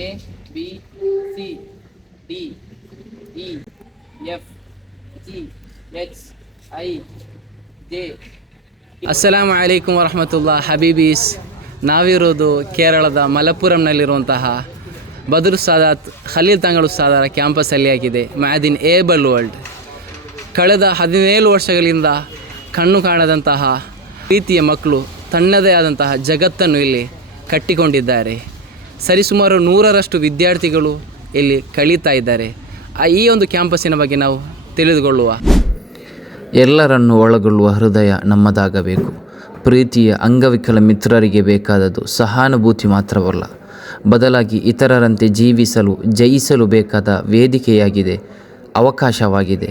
A B C D E F G H I J. ಅಸ್ಸಲಾಮು ಅಲೈಕುಮ್ ವರಹಮತುಲ್ಲಾ ಹಬೀಬೀಸ್. ನಾವಿರೋದು ಕೇರಳದ ಮಲಪ್ಪುರಂನಲ್ಲಿರುವಂತಹ ಬದ್ರು ಸಾದಾತ್ ಖಲೀಲ್ ತಂಗಳು ಉಸ್ತಾದರ ಕ್ಯಾಂಪಸ್ಸಲ್ಲಿ ಆಗಿದೆ ಮಅದಿನ್ ಏಬಲ್ ವರ್ಲ್ಡ್. ಕಳೆದ 17 ವರ್ಷಗಳಿಂದ ಕಣ್ಣು ಕಾಣದಂತಹ ರೀತಿಯ ಮಕ್ಕಳು ತನ್ನದೇ ಆದಂತಹ ಜಗತ್ತನ್ನು ಇಲ್ಲಿ ಕಟ್ಟಿಕೊಂಡಿದ್ದಾರೆ. ಸರಿಸುಮಾರು 100ರಷ್ಟು ವಿದ್ಯಾರ್ಥಿಗಳು ಇಲ್ಲಿ ಕಳೀತಾ ಇದ್ದಾರೆ. ಈ ಒಂದು ಕ್ಯಾಂಪಸ್ಸಿನ ಬಗ್ಗೆ ನಾವು ತಿಳಿದುಕೊಳ್ಳುವ. ಎಲ್ಲರನ್ನು ಒಳಗೊಳ್ಳುವ ಹೃದಯ ನಮ್ಮದಾಗಬೇಕು. ಪ್ರೀತಿಯ ಅಂಗವಿಕಲ ಮಿತ್ರರಿಗೆ ಬೇಕಾದದ್ದು ಸಹಾನುಭೂತಿ ಮಾತ್ರವಲ್ಲ, ಬದಲಾಗಿ ಇತರರಂತೆ ಜೀವಿಸಲು ಜಯಿಸಲು ಬೇಕಾದ ವೇದಿಕೆಯಾಗಿದೆ, ಅವಕಾಶವಾಗಿದೆ.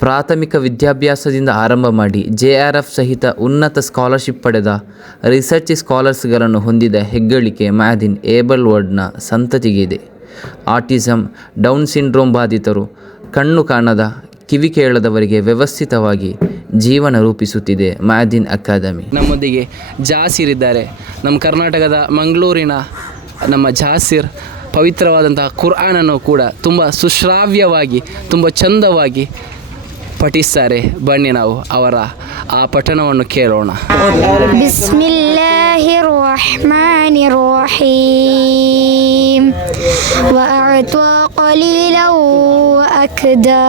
ಪ್ರಾಥಮಿಕ ವಿದ್ಯಾಭ್ಯಾಸದಿಂದ ಆರಂಭ ಮಾಡಿ JRF ಸಹಿತ ಉನ್ನತ ಸ್ಕಾಲರ್ಶಿಪ್ ಪಡೆದ ರಿಸರ್ಚ್ ಸ್ಕಾಲರ್ಸ್ಗಳನ್ನು ಹೊಂದಿದ ಹೆಗ್ಗಳಿಕೆ ಮಅದಿನ್ ಏಬಲ್ ವರ್ಲ್ಡ್ನ ಸಂತತಿಗಿದೆ. ಆಟಿಸಮ್, ಡೌನ್ ಸಿಂಡ್ರೋಮ್ ಬಾಧಿತರು, ಕಣ್ಣು ಕಾಣದ, ಕಿವಿ ಕೇಳದವರಿಗೆ ವ್ಯವಸ್ಥಿತವಾಗಿ ಜೀವನ ರೂಪಿಸುತ್ತಿದೆ ಮಅದಿನ್ ಅಕಾಡೆಮಿ. ನಮ್ಮೊಂದಿಗೆ ಜಾಸಿರ್ ಇದ್ದಾರೆ. ನಮ್ಮ ಕರ್ನಾಟಕದ ಮಂಗಳೂರಿನ ನಮ್ಮ ಜಾಸಿರ್ ಪವಿತ್ರವಾದಂತಹ ಕುರ್ಆನನ್ನು ಕೂಡ ತುಂಬ ಸುಶ್ರಾವ್ಯವಾಗಿ, ತುಂಬ ಚಂದವಾಗಿ ಪಠಿಸ್ತಾರೆ. ಬನ್ನಿ ನಾವು ಅವರ ಆ ಪಠಣವನ್ನು ಕೇಳೋಣ. ಬಿಸ್ಮಿಲ್ಲಾಹಿರ್ ರಹ್ಮಾನಿರ್ ರಹೀಮ್ ವಅತಾ ಕಲೀಲನ್ ವಅಕ್ದಾ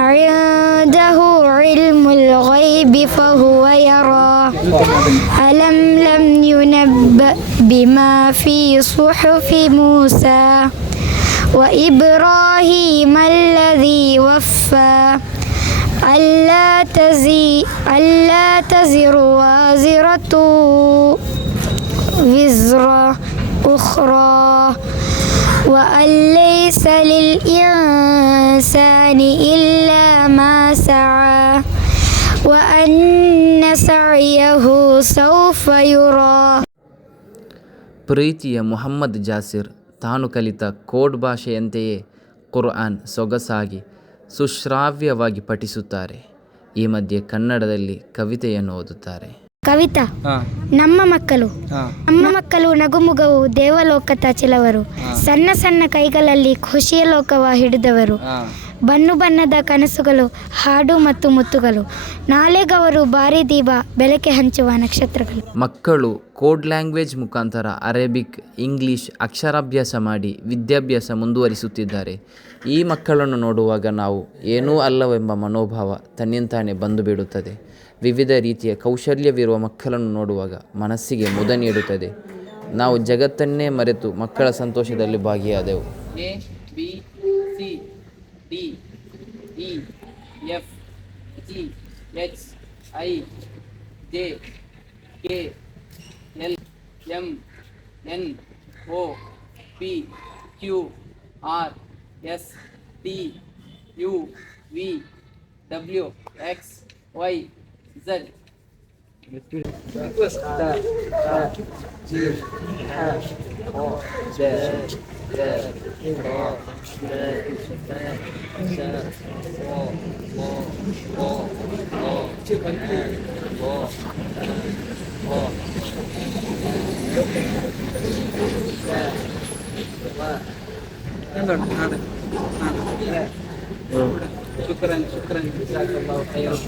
ಅ'ಇಂದಹು ಇಲ್ಮುಲ್ ಗೈಬಿ ಫಹುವ ಯರಾ ಅಲಂ ಲಂ ಯುನಬ್ಬ ಬಿಮಾ ಫೀ ಸುಹುಫಿ ಮೂಸಾ وإبراهيم الذي وفى ألا تزر وازرة وزر أخرى وأن ليس للإنسان إلا ما سعى وأن سعيه سوف يرى. ಪ್ರೀತಿಯ ಮುಹಮ್ಮದ್ ಜಾಸಿರ್ ತಾನು ಕಲಿತ ಕೋಡ್ ಭಾಷೆಯಂತೆಯೇ ಕುರ್ಆನ್ ಸೊಗಸಾಗಿ ಸುಶ್ರಾವ್ಯವಾಗಿ ಪಠಿಸುತ್ತಾರೆ. ಈ ಮಧ್ಯೆ ಕನ್ನಡದಲ್ಲಿ ಕವಿತೆಯನ್ನು ಓದುತ್ತಾರೆ. ಕವಿತಾ, ನಮ್ಮ ಮಕ್ಕಳು ನಗುಮುಗವು ದೇವಲೋಕದ ಚಿಲವರು, ಸಣ್ಣ ಸಣ್ಣ ಕೈಗಳಲ್ಲಿ ಖುಷಿಯ ಲೋಕವ ಹಿಡಿದವರು, ಬಣ್ಣು ಬಣ್ಣದ ಕನಸುಗಳು, ಹಾಡು ಮತ್ತು ಮುತ್ತುಗಳು, ನಾಳೆಗವರು ಭಾರಿ ದೀಪ ಬೆಳಕೆ ಹಂಚುವ ನಕ್ಷತ್ರಗಳು. ಮಕ್ಕಳು ಕೋಡ್ ಲ್ಯಾಂಗ್ವೇಜ್ ಮುಖಾಂತರ ಅರೇಬಿಕ್, ಇಂಗ್ಲಿಷ್ ಅಕ್ಷರಾಭ್ಯಾಸ ಮಾಡಿ ವಿದ್ಯಾಭ್ಯಾಸ ಮುಂದುವರಿಸುತ್ತಿದ್ದಾರೆ. ಈ ಮಕ್ಕಳನ್ನು ನೋಡುವಾಗ ನಾವು ಏನೂ ಅಲ್ಲವೆಂಬ ಮನೋಭಾವ ತನ್ನಿಂತಾನೇ ಬಂದು ಬಿಡುತ್ತದೆ. ವಿವಿಧ ರೀತಿಯ ಕೌಶಲ್ಯವಿರುವ ಮಕ್ಕಳನ್ನು ನೋಡುವಾಗ ಮನಸ್ಸಿಗೆ ಮುದ ನೀಡುತ್ತದೆ. ನಾವು ಜಗತ್ತನ್ನೇ ಮರೆತು ಮಕ್ಕಳ ಸಂತೋಷದಲ್ಲಿ ಭಾಗಿಯಾದೆವು. A B C D E F G H I J K L M N O P Q R S T U V W X Y Z. ಶುಕ್ರನ್ ಜಜಾಕಲ್ಲಾಹು ಖೈರನ್.